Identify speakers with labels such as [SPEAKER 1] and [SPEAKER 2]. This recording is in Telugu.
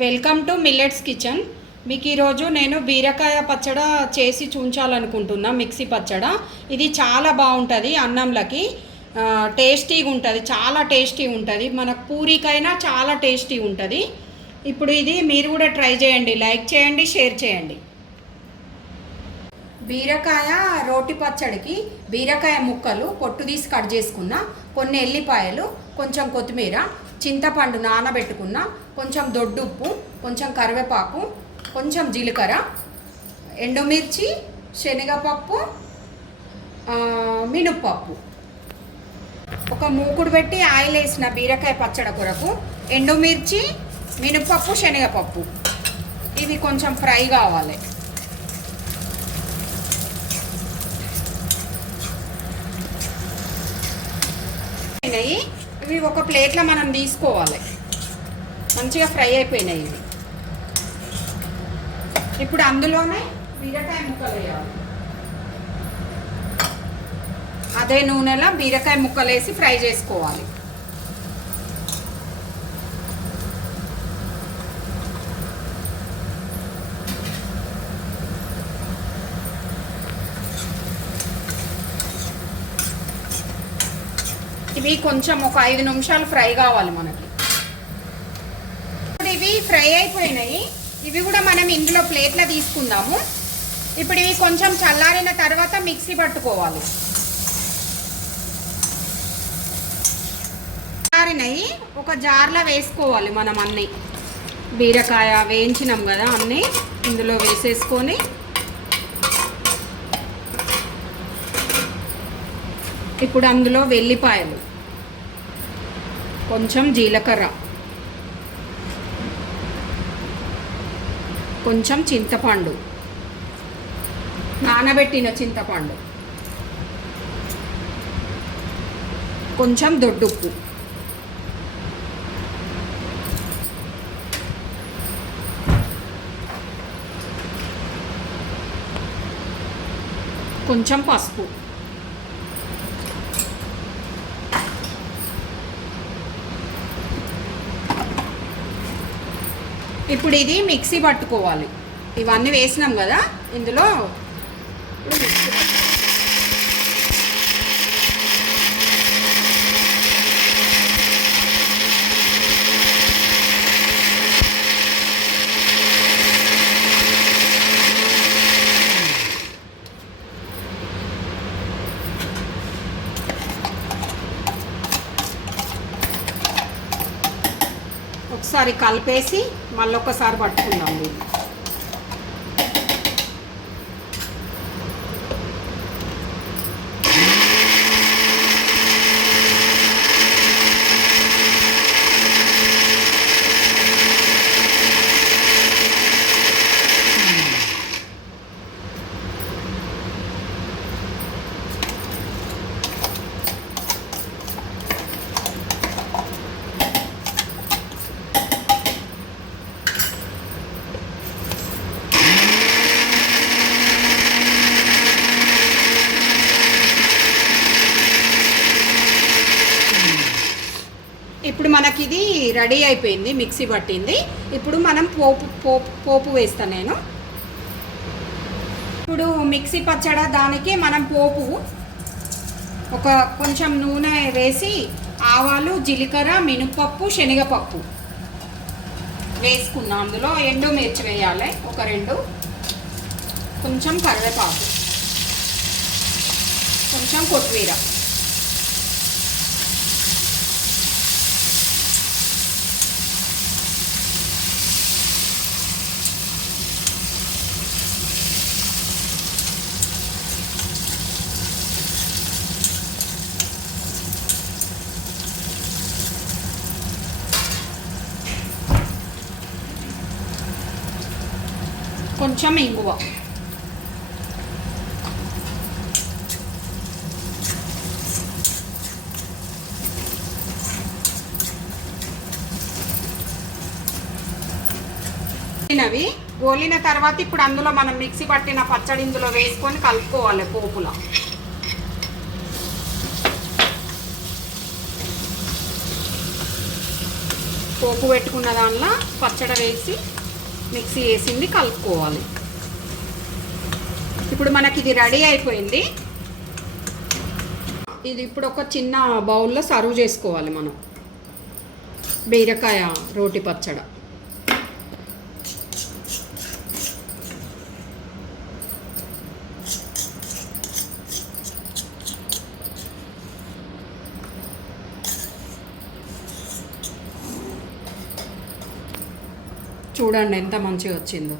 [SPEAKER 1] Welcome to millets kitchen. మీకు ఈరోజు నేను బీరకాయ పచ్చడ చేసి చూంచాలనుకుంటున్నా మిక్సీ పచ్చడ. ఇది చాలా బాగుంటుంది అన్నంలకి. టేస్టీగా ఉంటుంది చాలా టేస్టీ ఉంటుంది. మనకు పూరికైనా చాలా టేస్టీ ఉంటుంది. ఇప్పుడు ఇది మీరు కూడా ట్రై చేయండి లైక్ చేయండి షేర్ చేయండి. బీరకాయ రోటి పచ్చడికి బీరకాయ ముక్కలు పొట్టు తీసి కట్ చేసుకున్న కొన్ని ఎల్లిపాయలు కొంచెం కొత్తిమీర చింతపండు నానబెట్టుకున్న కొంచెం దొడ్డుప్పు కొంచెం కరివేపాకు కొంచెం జీలకర్ర ఎండుమిర్చి శనగపప్పు మినప్పప్పు. ఒక మూకుడు పెట్టి ఆయిల్ వేసిన బీరకాయ పచ్చడి కొరకు ఎండుమిర్చి మినప్పప్పు శనగపప్పు. ఇవి కొంచెం ఫ్రై కావాలి. ఇవి ఒక ప్లేట్లో మనం తీసుకోవాలి. మంచిగా ఫ్రై అయిపోయినాయి ఇవి. ఇప్పుడు అందులోనే బీరకాయ ముక్కలు వేయాలి. అదే నూనెలో బీరకాయ ముక్కలు వేసి ఫ్రై చేసుకోవాలి. ఇవి కొంచెం ఒక ఐదు నిమిషాలు ఫ్రై కావాలి మనకి. ఇప్పుడు ఇవి ఫ్రై అయిపోయినాయి. ఇవి కూడా మనం ఇందులో ప్లేట్లో తీసుకుందాము. ఇప్పుడు ఇవి కొంచెం చల్లారిన తర్వాత మిక్సీ పట్టుకోవాలి. చల్లారినవి ఒక జార్లో వేసుకోవాలి మనం అన్నీ. బీరకాయ వేయించినాం కదా అన్నీ. ఇందులో వేసేసుకొని ఇప్పుడు అందులో వెల్లిపాయలు. కొంచెం జీలకర్ర. కొంచెం చింతపండు. నానబెట్టిన చింతపండు. కొంచెం దొడ్డుప్పు. కొంచెం పసుపు. ఇప్పుడు ఇది మిక్సీ పట్టుకోవాలి. ఇవన్నీ వేసినాం కదా ఇందులో ఇప్పుడు మిక్సీ ఒకసారి కలిపేసి మళ్ళీ ఒకసారి పట్టుకుందాం. దీన్ని ఇప్పుడు మనకి ఇది రెడీ అయిపోయింది మిక్సీ పట్టింది. ఇప్పుడు మనం పోపు పోపు పోపు వేస్తాను నేను. ఇప్పుడు మిక్సీ పచ్చడ దానికి మనం పోపు ఒక కొంచెం నూనె వేసి ఆవాలు జీలకర్ర మినపప్పు శనగపప్పు వేసుకున్నాం. అందులో ఎండు మిర్చి వేయాలి ఒక రెండు. కొంచెం కరివేపాకు కొంచెం కొత్తిమీర. కొంచెం ఇంగువ. గోలినవి. గోలిన తర్వాత ఇప్పుడు అందులో మనం మిక్సీ పట్టిన పచ్చడి ఇందులో వేసుకొని కలుపుకోవాలి పోపులో. పోపు పెట్టుకున్న దానిలో పచ్చడి వేసి మిక్సీ వేసింది కలుపుకోవాలి. ఇప్పుడు మనకి ఇది రెడీ అయిపోయింది. ఇది ఇప్పుడు ఒక చిన్న బౌల్లో సర్వ్ చేసుకోవాలి మనం. బీరకాయ రోటి పచ్చడి. చూడండి ఎంత మంచిగా వచ్చిందో.